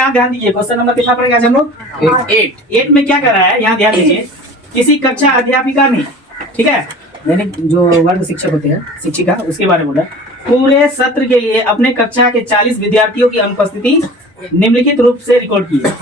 यहाँ ध्यान दीजिए, क्वेश्चन नंबर कितना पड़ेगा आज हम लोग? 8 में क्या कर रहा है, यहाँ ध्यान दीजिए। किसी कक्षा अध्यापिका ने, ठीक है, मैंने जो वर्ग शिक्षक होते हैं, शिक्षिका, उसके बारे में बोला, पूरे सत्र के लिए अपने कक्षा के 40 विद्यार्थियों की अनुपस्थिति निम्नलिखित रूप से रिकॉर्ड की है।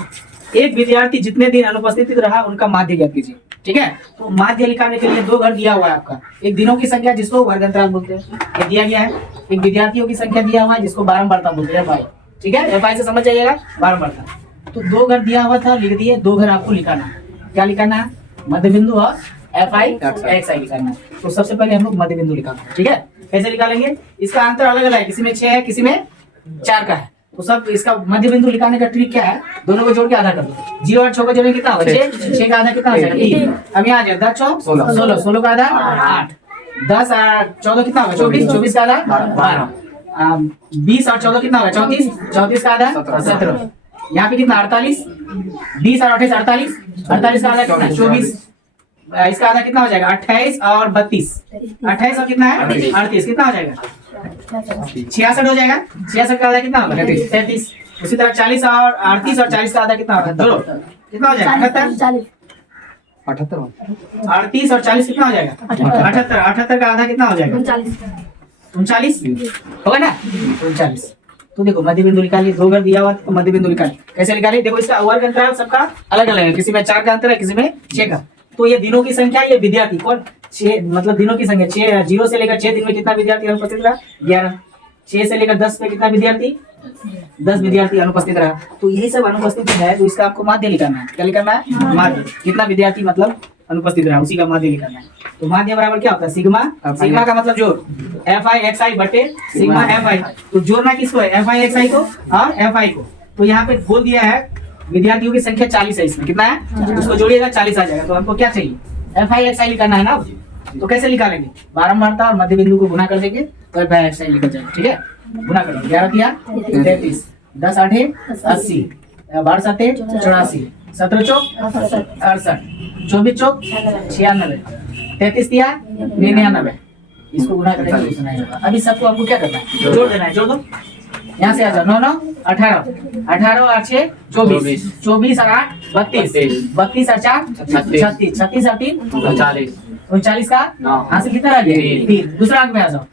एक विद्यार्थी जितने दिन अनुपस्थित रहा उनका माध्य ज्ञात कीजिए। ठीक है, तो माध्य निकालने के लिए 2 घर दिया हुआ है आपका। एक दिनों की संख्या जिसको वर्ग अंतराल बोलते हैं, ये दिया गया है। एक विद्यार्थियों की संख्या दिया हुआ है जिसको बारंबारता बोलते हैं, FI। ठीक है, FI से समझ जाइएगा, बारंबारता। तो 2 घर दिया हुआ था, लिख दिए। 2 घर आपको लिखाना है। क्या लिखाना है? मध्य बिंदु और FI XI लिखाना है। तो सबसे पहले हम लोग मध्य बिंदु निकालेंगे। ठीक है, कैसे निकालेंगे? इसका अंतर अलग अलग है, किसी में 6 है, किसी में 4 का है। तो सब इसका मध्य बिंदु लिखाने का ट्रिक क्या है? दोनों को जोड़ के आधा कर दो। 0 और 6 को जोड़ेंगे कितना होगा? 6 का आधा कितना हो जाएगा? 3। अब यहाँ आ जाए 10 6 16, 16 का आधा 8, 10 और 14 कितना होगा? 24, 24 का आधा 12, 20 और 14 कितना होगा? 34, 34 का आधा 17। यहाँ पे कितना? 48, 20 और 28 48, 48 का आधा कितना? 24। इसका आधा कितना हो जाएगा? 28 और 32, 28 और कितना है? 38, कितना हो जाएगा? 66 हो जाएगा। 66 का आधा कितना होगा? 33। उसी तरह 40 और 38 और 40 का आधा कितना होगा? जोड़ो, कितना हो जाएगा? 78, 38 और 40 कितना हो जाएगा? 78, 78 का आधा कितना हो जाएगा? 39 होगा ना? 39। तो देखो मध्य बिंदु निकालिए। 2 घर दिया हुआ तो मध्य बिंदु निकालिए। कैसे निकालिए? देखो इसका वर्ग अंतराल सबका अलग अलग है, किसी में 4 का अंतर है, किसी में 6 का। तो ये दिनों की संख्या, ये विद्यार्थी कौन? 6, मतलब दिनों की संख्या 6, 0 से लेकर 6 दिन में कितना विद्यार्थी अनुपस्थित रहा? 11। 6 से लेकर 10 में कितना विद्यार्थी? 10 विद्यार्थी अनुपस्थित रहा। तो यही सब अनुपस्थित है, तो इसका आपको माध्य लिखना है। क्या लिखना है? माध्य। कितना विद्यार्थी मतलब अनुपस्थित रहा, उसी का माध्य लिखना है। तो माध्य बराबर क्या होता है? सिग्मा। सिग्मा का मतलब जोड़, FI XI बटे सिग्मा FI। तो जोड़ना किसको है? FI XI को और FI को। तो यहाँ पे बोल दिया है विद्यार्थियों की संख्या 40 है, इसमें कितना है? उसको जोड़िएगा 40 आ जाएगा। तो हमको क्या चाहिए? FI XI लिखना है ना। तो कैसे निकालेंगे? बारंबारता और मध्य बिंदु को गुना कर देंगे तो FI XI लिखा जाएगा। ठीक है, गुना करो। 11 दिया 33, 10 8 80, 12 7 84, 17 चौक 68, 24 चौक 96, 33 दिया 99। इसको गुना करेंगे तो सुनाई होगा। अभी सबको हमको क्या करना है? जोड़ देना है। जोड़ दो, यहाँ से आ जाओ। 9 9 18, 18 और 6 24, 24 और 8 32, 32 और 4 36, 36 और 3 39, 39 का यहाँ से कितना रह गया? 3। दूसरा अंक में आ जाओ।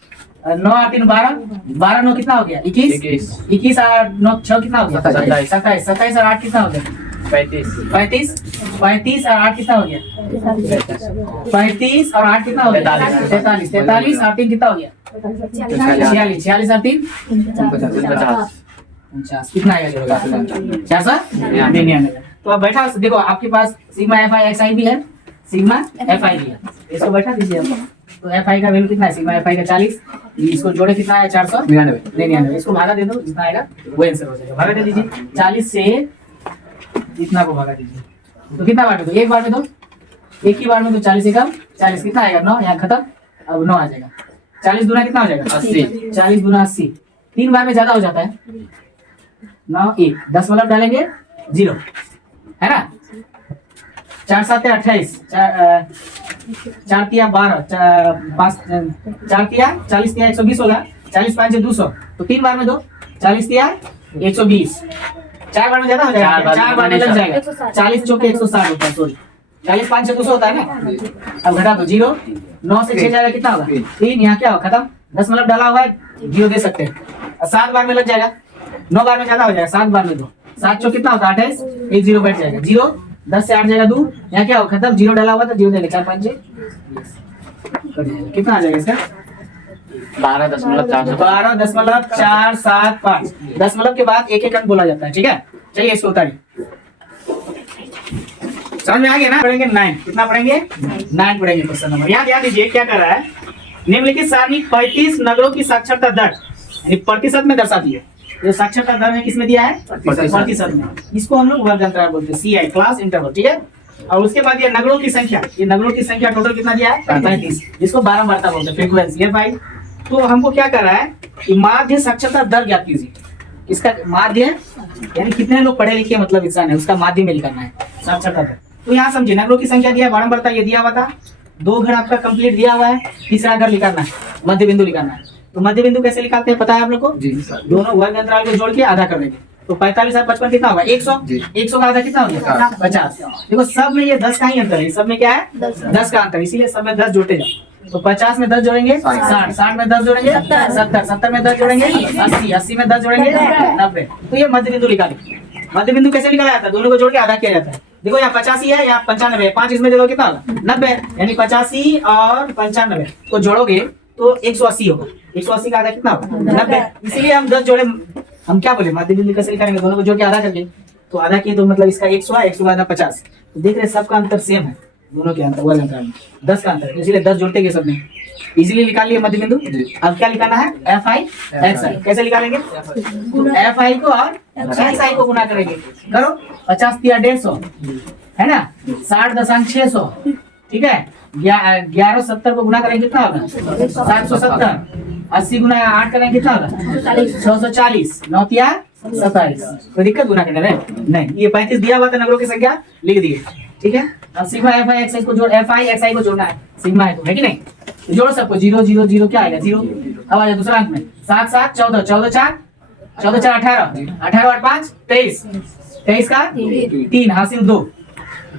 9 और 3 12, 12 9 कितना हो गया? 21, 21 और 9 6 कितना हो गया? 27, 27 और 8 कितना हो गया? 35, 35, 35 और 8 कितना हो गया? 35 और 8 कितना हो गया? 43, 43 और 3 कितना हो गया? 46, 46 और 3 49, कितना आएगा? 499। तो अब बैठा देखो, आपके पास सिग्मा FI XI भी है, सिग्मा FI भी है। इसको बैठा दीजिए। तो FI का वैल्यू कितना है? सिग्मा FI का 40, इसको जोड़े कितना है? 499। इसको भागा दे दो, जितना आएगा वो आंसर हो जाएगा। भागा दे दीजिए 40 से इतना को भागा दीजिए। तो कितना बार में दो? एक बार में दो, एक ही बार में दो। 40 से कम 40 कितना आएगा? 9। यहाँ खत्म, अब 9 आ जाएगा। 40 गुना कितना हो जाएगा? 80। 40 गुना 80, 3 बार में ज्यादा हो जाता है। 9 1, 10 मतलब डालेंगे 0 है ना। 4 7 28, 4 तिया 12, 5 4 तिया 40 तिया 120 होगा। 40 5 200, तो 3 बार में दो। 40 तिया 120, 4 बार में ज्यादा हो जाएगा। 4 बार में लग जाएगा। 40 चौके 160 होता है। सॉरी, 40 5 200 होता है ना। अब घटा दो 0, 9 से 6 जाएगा कितना होगा? 3। यहाँ क्या होगा? खत्म। 10 मतलब डाला हुआ है, 0 दे सकते हैं। 7 बार में लग जाएगा। 9 बार में ज्यादा हो जाएगा। 7 बार में दो। 7 चौक कितना होता है? 28, एक 0 बैठ जाएगा। 0 10 से 8 जाएगा 2, यहाँ क्या होगा? खत्म। 0 डाला हुआ था, 0 देंगे। 4 5 6 कितना आ जाएगा इसका? 12.475। 10 के बाद एक एक अंक बोला जाता है। ठीक है, चलिए इसको उतारिए। समझ में आ गया ना? पढ़ेंगे 9। कितना पढ़ेंगे? 9 पढ़ेंगे। क्वेश्चन नंबर यहाँ ध्यान दीजिए, क्या कर रहा है? निम्नलिखित सारणी 35 नगरों की साक्षरता दर यानी प्रतिशत में दर्शाती है। जो साक्षरता दर है किसमें दिया है? प्रतिशत में। इसको हम लोग वर्ग अंतराल बोलते हैं, CI क्लास इंटरवल। ठीक है, और उसके बाद ये नगरों की संख्या, ये नगरों की संख्या टोटल कितना दिया है? 35, जिसको बारंबारता बोलते हैं, फ्रीक्वेंसी FI। तो हमको क्या कर रहा है कि माध्य साक्षरता दर ज्ञात कीजिए। इसका माध्य यानी कितने लोग पढ़े लिखे मतलब इंसान है, उसका माध्य में लिखना है साक्षरता दर। तो यहाँ समझिए, नगरों की संख्या दिया है, बारंबारता ये दिया हुआ था। 2 घर आपका कंप्लीट दिया हुआ है। तीसरा घर लिखना है, मध्य बिंदु लिखना है। तो मध्य बिंदु कैसे निकालते हैं पता है आप लोग को? जी। दोनों वर्ग अंतराल को जोड़ के आधा कर देंगे। तो 45 और 55 कितना होगा 100। 100 का आधा कितना हो गया 50। देखो सब में ये 10 का ही अंतर है, सब में क्या है 10 का अंतर, इसीलिए सब में 10 जोड़ते जाओ। तो 50 में 10 जोड़ेंगे 60, 60 में 10 जोड़ेंगे 70, 70 में 10 जोड़ेंगे 80, 80 में 10 जोड़ेंगे 90। तो ये मध्य बिंदु निकालेंगे। मध्य बिंदु कैसे निकाला जाता है, दोनों को जोड़ के आधा किया जाता है। देखो यहाँ 85 है, यहाँ 95 है, 5 इसमें दे दो कितना होगा 90, यानी 85 और 95 को जोड़ोगे तो 180 होगा। 180 का आधा कितना होगा 90। इसीलिए हम 10 जोड़े, हम क्या बोले मध्य बिंदु कैसे निकालेंगे, दोनों को जोड़ के आधा करके, तो आधा किए तो मतलब इसका 100 है, 100 का आधा 50। तो देख रहे सबका अंतर सेम है, दोनों के अंतर वर्ग अंतर में 10 का अंतर है, इसलिए 10 जोड़ते गए सब में, इजीली निकाल लिया मध्य बिंदु। अब क्या निकालना है एफ आई एक्स आई, कैसे निकालेंगे एफ आई को और एक्स आई को गुना करेंगे। करो 50 दिया 150 है ना, 60.600 ठीक है, 1170 को गुना करेंगे कितना होगा 770, 80 गुना 8 करेंगे कितना होगा 640, 9 तिया 27। कोई दिक्कत गुना करने में नहीं, ये 35 दिया हुआ था, नंबरों की संख्या लिख दिए ठीक है। अब सिग्मा एफ आई एक्स आई को जोड़, एफ आई एक्स आई को जोड़ना है, सिग्मा है कि नहीं, तो जोड़ो सबको 0 0 0 क्या आएगा 0। अब आ जाए दूसरा अंक में 7 7 14, 14 4 14 4 18, 18 और 5 23, 23 का 3 हासिल 2।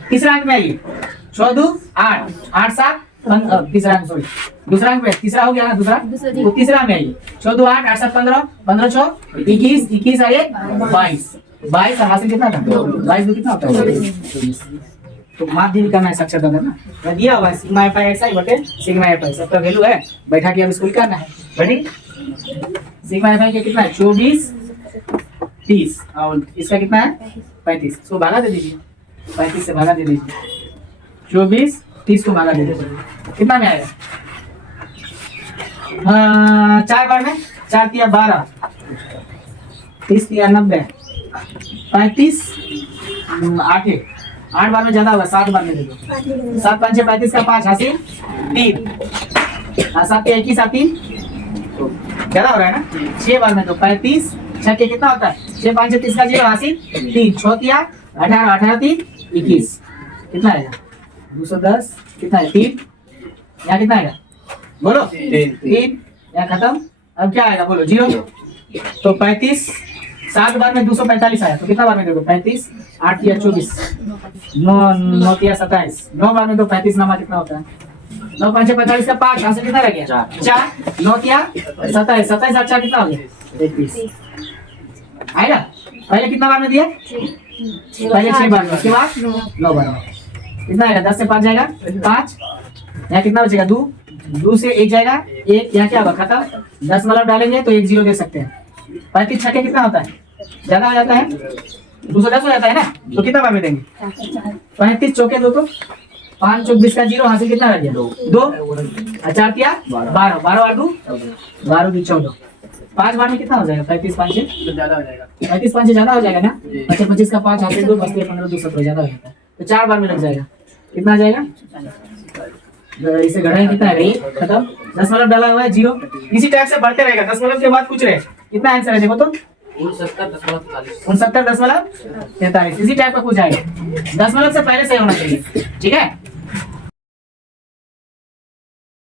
तीसरा अंक में आइए 14 8 8 7 तीसरा अंक सॉरी दूसरा अंक में तीसरा हो गया ना दूसरा, तो तीसरा में आइए 14 8 8 7 15 15 6 21 21 और 22, 22 हासिल कितना था 22 कितना होता है। तो माध्य निकालना है साक्षात अंतर ना, दिया हुआ है सिग्मा एफ आई एक्स आई बटे सिग्मा एफ आई, सबका वैल्यू है बैठा के अब इसको निकालना है। बैठेंगे सिग्मा एफ आई का कितना है 24 30 और इसका कितना है 35, इसको भागा दे दीजिए, 35 से भागा दे दीजिए, 24 30 को भागा दे दीजिए, कितना में आएगा 4 बार में 4 तिया 12, 30 तिया 90, 35 8 बार में ज्यादा होगा, 7 बार में दे दो, 7 5 35 का 5 हासिल 3, 7 के 21 3 ज्यादा हो रहा है ना, 6 बार में दो 35, 6 के कितना होता है 6 5 30 का 0 हासिल 3, 6 तिया 18 18 3 21, कितना आएगा 210, कितना है 3, यहाँ कितना आएगा बोलो 3, यहाँ खत्म। अब क्या आएगा बोलो 0, तो 35 7 बार में 245 आया, तो कितना बार में देखो 35 8 या 24 9 या 27, 9 बार में तो 35 नामा कितना होता है 9 5 45 का 5 यहाँ से कितना रह गया 4, 9 या 27, 27 8 4 कितना हो गया 31 आएगा। पहले कितना बार में दिया पहले 6 बार में, उसके बाद 9 बार में कितना आएगा 10 से 5 जाएगा 5, यहाँ कितना बचेगा 2 से 1 जाएगा 1, यहाँ क्या होगा खत्म, 10 मतलब डालेंगे तो 1 0 दे सकते हैं। 35 छक्के कितना होता है ज्यादा हो जाता है 210 हो जाता है ना, तो कितना बार में देंगे 35 चौके 2 तो 5 चौक 20 का 0 हासिल कितना रह गया 2, 4 तिया 12, 12 और 2 12 2 14, 5 बार में कितना हो जाएगा 35 5 ज्यादा हो जाएगा, 35 5 ज्यादा हो जाएगा ना, 25 25 का 5 हासिल 2 15 2 17 ज्यादा हो जाता है, तो 4 बार में लग जाएगा, कितना आ जाएगा इसे घटाएं कितना है खत्म, 10 मतलब डाला हुआ है 0, इसी टाइप से बढ़ते रहेगा। 10 मतलब के बाद पूछ रहे कितना आंसर है देखो तो 69 10 मतलब 43, इसी टाइप का पूछ आएगा, 10 मतलब से पहले सही होना चाहिए ठीक है।